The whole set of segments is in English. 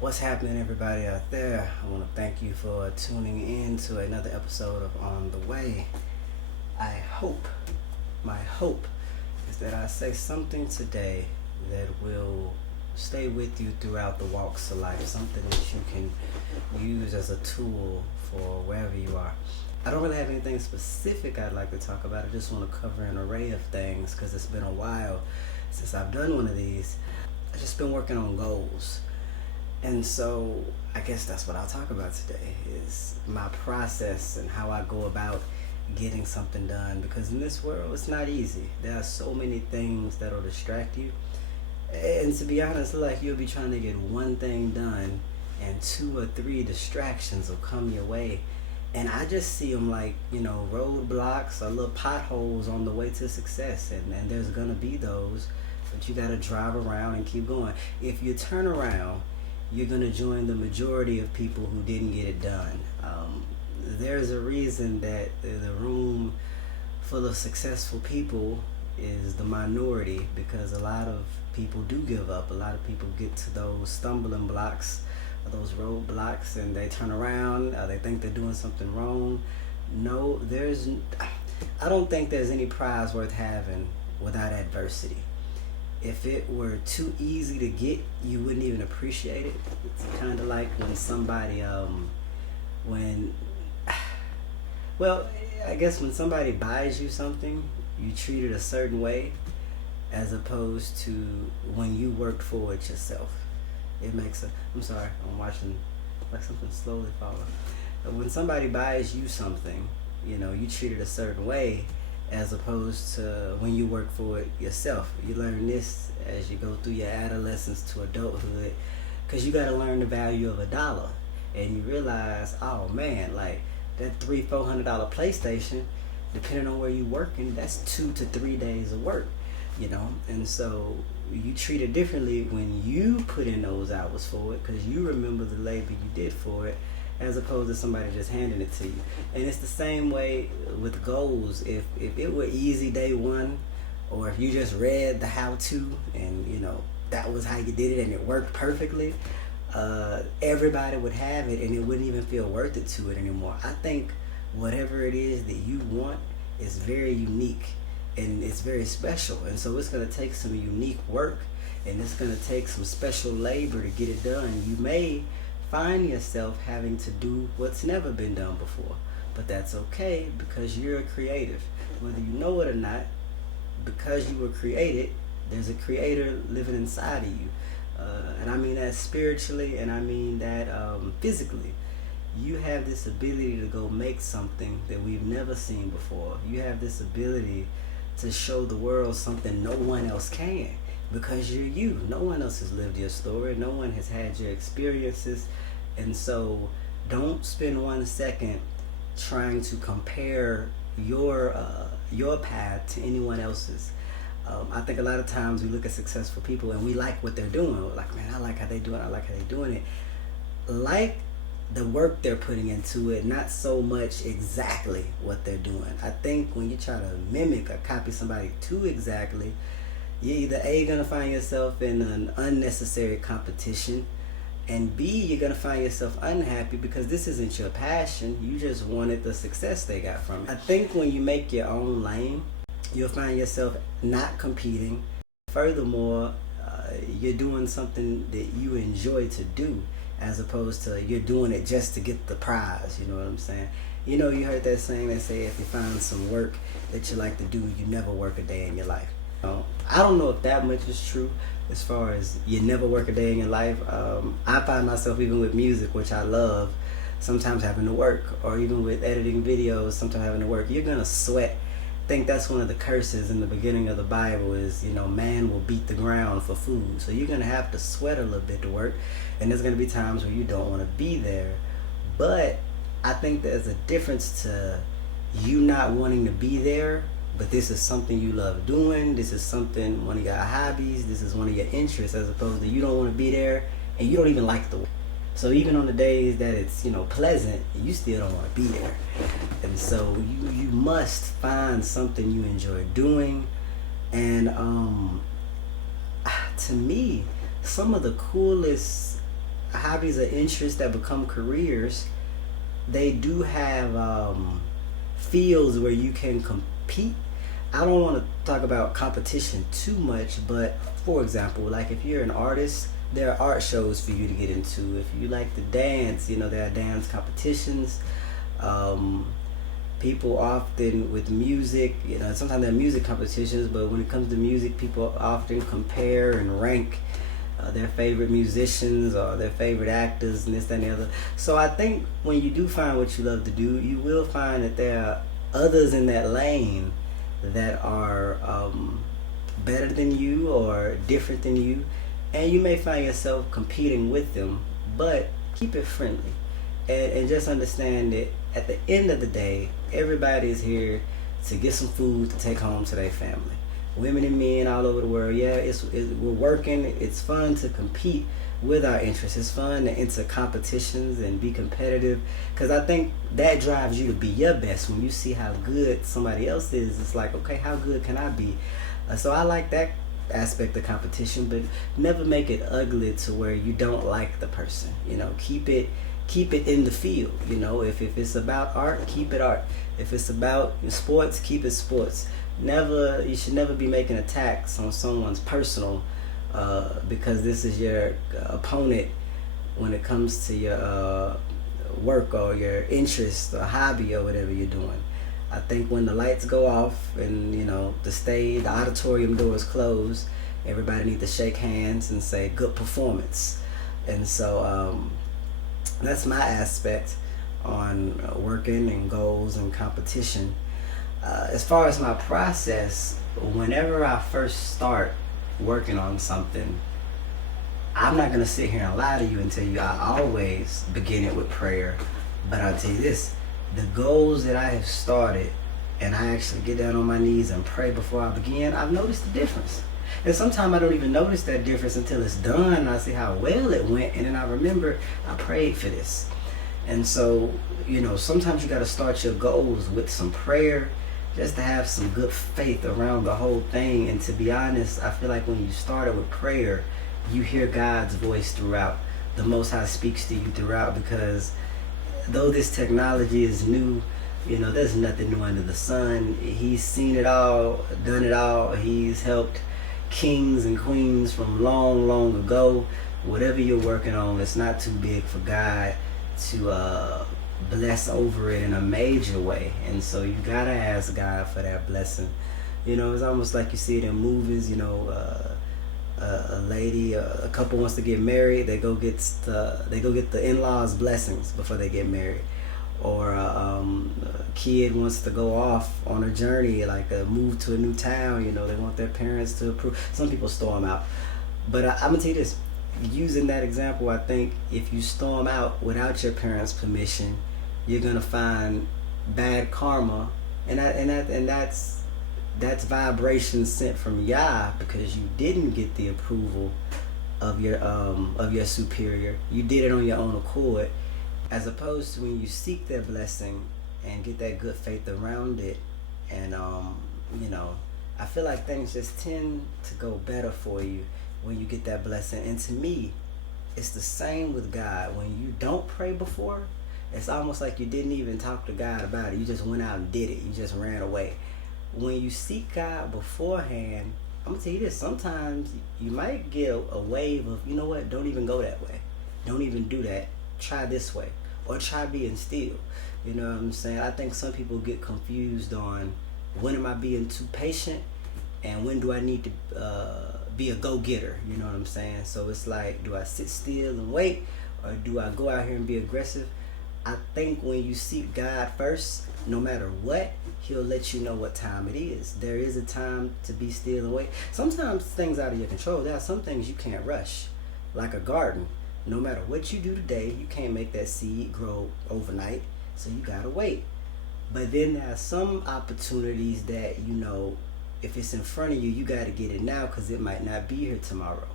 What's happening, everybody out there? I want to thank you for tuning in to another episode of On the Way. My hope is that I say something today that will stay with you throughout the walks of life, something that you can use as a tool for wherever you are. I don't really have anything specific I'd like to talk about. I just want to cover an array of things because it's been a while since I've done one of these. I've just been working on goals. And so I guess that's what I'll talk about today is my process and how I go about getting something done, because in this world it's not easy. There are so many things that'll distract you. And to be honest, like you'll be trying to get one thing done and two or three distractions will come your way. And I just see them like, roadblocks or little potholes on the way to success. And there's going to be those, but you got to drive around and keep going. If you turn around, you're going to join the majority of people who didn't get it done. There's a reason that the room full of successful people is the minority, because a lot of people do give up. A lot of people get to those stumbling blocks, those roadblocks, and they turn around. They think they're doing something wrong. No, I don't think there's any prize worth having without adversity. If it were too easy to get, you wouldn't even appreciate it. It's kind of like when somebody, when, well, I guess when somebody buys you something, you treat it a certain way as opposed to when you worked for it yourself. I'm sorry, I'm watching like something slowly falling. When somebody buys you something, you treat it a certain way as opposed to when you work for it yourself. You learn this as you go through your adolescence to adulthood, because you got to learn the value of $1, and you realize, oh man, like that $300-400 PlayStation, depending on where you're working, that's 2 to 3 days of work, and so you treat it differently when you put in those hours for it, because you remember the labor you did for it, as opposed to somebody just handing it to you. And it's the same way with goals. If it were easy day one, or if you just read the how-to and that was how you did it and it worked perfectly, everybody would have it and it wouldn't even feel worth it to it anymore. I think whatever it is that you want is very unique and it's very special, and so it's going to take some unique work and it's going to take some special labor to get it done. You may find yourself having to do what's never been done before, but that's okay, because you're a creative. Whether you know it or not, because you were created, there's a creator living inside of you. And I mean that spiritually, and I mean that physically. You have this ability to go make something that we've never seen before. You have this ability to show the world something no one else can, because you're you. No one else has lived your story. No one has had your experiences. And so don't spend 1 second trying to compare your path to anyone else's. I think a lot of times we look at successful people and we like what they're doing. We're like, man, I like how they do it. I like how they're doing it. Like the work they're putting into it, not so much exactly what they're doing. I think when you try to mimic or copy somebody too exactly, you're either A, gonna find yourself in an unnecessary competition, and B, you're gonna find yourself unhappy because this isn't your passion. You just wanted the success they got from it. I think when you make your own lane, you'll find yourself not competing. Furthermore, you're doing something that you enjoy to do, as opposed to you're doing it just to get the prize. You know what I'm saying? You heard that saying, they say if you find some work that you like to do, you never work a day in your life. I don't know if that much is true as far as you never work a day in your life. I find myself, even with music, which I love, sometimes having to work, or even with editing videos, sometimes having to work. You're gonna sweat. I think that's one of the curses in the beginning of the Bible is, man will beat the ground for food. So you're gonna have to sweat a little bit to work, and there's gonna be times where you don't want to be there. But I think there's a difference to you not wanting to be there, but this is something you love doing. This is one of your hobbies. This is one of your interests, as opposed to you don't want to be there and you don't even like the work. So even on the days that it's pleasant, you still don't want to be there. And so you must find something you enjoy doing. And to me, some of the coolest, hobbies or interests that become careers, they do have fields where you can compete. I don't want to talk about competition too much, but for example, like if you're an artist, there are art shows for you to get into. If you like to dance, there are dance competitions. Um, People often with music, sometimes there are music competitions, but when it comes to music, people often compare and rank their favorite musicians or their favorite actors and this, that, and the other. So I think when you do find what you love to do, you will find that there are others in that lane that are better than you or different than you, and you may find yourself competing with them, but keep it friendly, and just understand that at the end of the day, everybody is here to get some food to take home to their family. Women and men all over the world, yeah, we're working. It's fun to compete with our interests. It's fun to enter competitions and be competitive, because I think that drives you to be your best. When you see how good somebody else is, it's like, okay, how good can I be? So I like that aspect of competition, but never make it ugly to where you don't like the person. Keep it in the field. If it's about art, keep it art. If it's about sports, keep it sports. You should never be making attacks on someone's personal, because this is your opponent when it comes to your work or your interest or hobby or whatever you're doing. I think when the lights go off and the auditorium doors close, everybody needs to shake hands and say good performance. And so that's my aspect on working and goals and competition. As far as my process, whenever I first start working on something, I'm not going to sit here and lie to you and tell you I always begin it with prayer. But I'll tell you this, the goals that I have started and I actually get down on my knees and pray before I begin, I've noticed the difference. And sometimes I don't even notice that difference until it's done and I see how well it went, and then I remember I prayed for this. And so, sometimes you got to start your goals with some prayer, just to have some good faith around the whole thing. And to be honest, I feel like when you start it with prayer, you hear God's voice throughout. The Most High speaks to you throughout, because though this technology is new, there's nothing new under the sun. He's seen it all, done it all. He's helped kings and queens from long, long ago. Whatever you're working on, it's not too big for God to bless over it in a major way. And so you gotta ask God for that blessing. It's almost like you see it in movies. A couple wants to get married, they go get the in-laws blessings before they get married. Or a kid wants to go off on a journey, like move to a new town. They want their parents to approve. Some people storm out, but I'm gonna tell you this, using that example, I think if you storm out without your parents' permission, you're gonna find bad karma, and that's vibration sent from Yah, because you didn't get the approval of your superior. You did it on your own accord, as opposed to when you seek their blessing and get that good faith around it. And I feel like things just tend to go better for you when you get that blessing. And to me, it's the same with God. When you don't pray before, it's almost like you didn't even talk to God about it. You just went out and did it. You just ran away. When you seek God beforehand, I'm going to tell you this, sometimes you might get a wave of, don't even go that way. Don't even do that. Try this way. Or try being still. You know what I'm saying? I think some people get confused on when am I being too patient and when do I need to be a go-getter. You know what I'm saying? So it's like, do I sit still and wait, or do I go out here and be aggressive? I think when you seek God first, no matter what, He'll let you know what time it is. There is a time to be still and wait. Sometimes things out of your control. There are some things you can't rush, like a garden. No matter what you do today, you can't make that seed grow overnight, so you gotta wait. But then there are some opportunities that, if it's in front of you, you gotta get it now, because it might not be here tomorrow.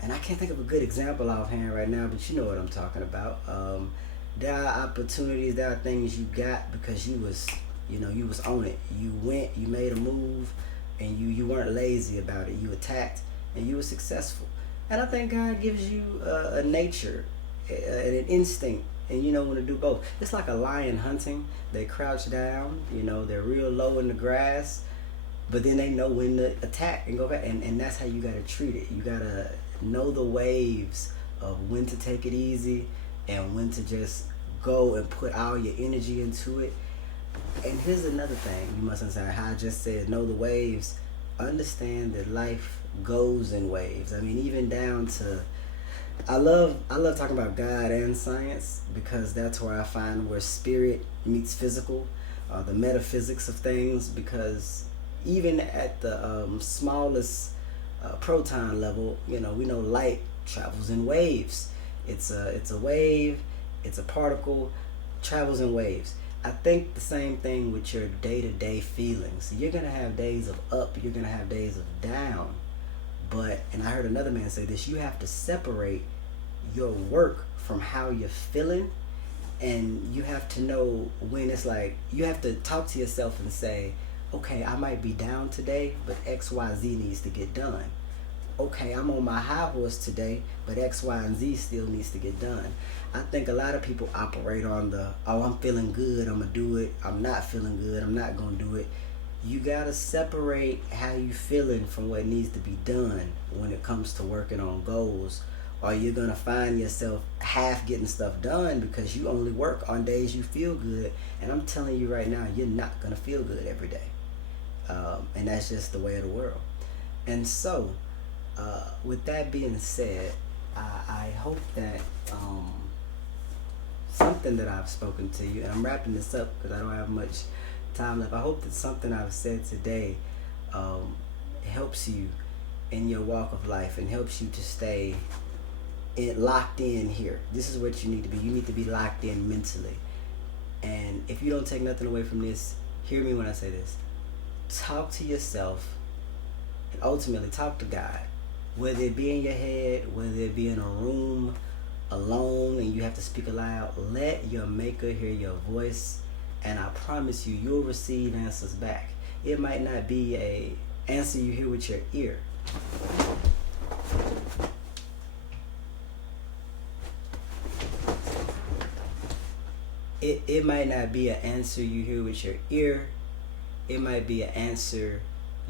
And I can't think of a good example offhand right now, but you know what I'm talking about. There are opportunities, there are things you got because you was on it. You went, you made a move, and you weren't lazy about it. You attacked, and you were successful. And I think God gives you a nature and an instinct, and you know when to do both. It's like a lion hunting. They crouch down, you know, they're real low in the grass, but then they know when to attack and go back, and that's how you gotta treat it. You gotta know the waves of when to take it easy and when to just go and put all your energy into it. And here's another thing you must understand, how I just said know the waves. Understand that life goes in waves. I mean, even down to, I love talking about God and science, because that's where I find where spirit meets physical, the metaphysics of things. Because even at the smallest proton level, you know, we know light travels in waves. It's a wave, it's a particle, travels in waves. I think the same thing with your day-to-day feelings. You're gonna have days of up, you're gonna have days of down. But, and I heard another man say this, you have to separate your work from how you're feeling. And you have to know when it's like, you have to talk to yourself and say, okay, I might be down today, but XYZ needs to get done. Okay, I'm on my high horse today, but X, Y, and Z still needs to get done. I think a lot of people operate on the, oh, I'm feeling good, I'm gonna do it. I'm not feeling good, I'm not gonna do it. You gotta separate how you feeling from what needs to be done when it comes to working on goals, or you're gonna find yourself half getting stuff done because you only work on days you feel good. And I'm telling you right now, you're not gonna feel good every day, and that's just the way of the world. And so, with that being said, I hope that something that I've spoken to you, and I'm wrapping this up because I don't have much time left. I hope that something I've said today helps you in your walk of life and helps you to stay locked in here. This is what you need to be. You need to be locked in mentally. And if you don't take nothing away from this, hear me when I say this. Talk to yourself, and ultimately talk to God. Whether it be in your head, whether it be in a room alone and you have to speak aloud, let your maker hear your voice, and I promise you, you'll receive answers back. It might not be a answer you hear with your ear. It might not be an answer you hear with your ear. It might be an answer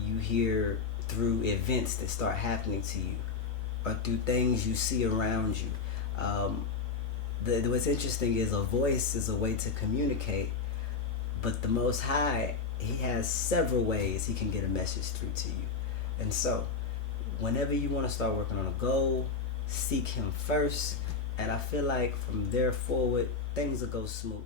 you hear through events that start happening to you, or through things you see around you. What's interesting is a voice is a way to communicate, but the Most High, He has several ways He can get a message through to you. And so, whenever you want to start working on a goal, seek Him first, and I feel like from there forward, things will go smooth.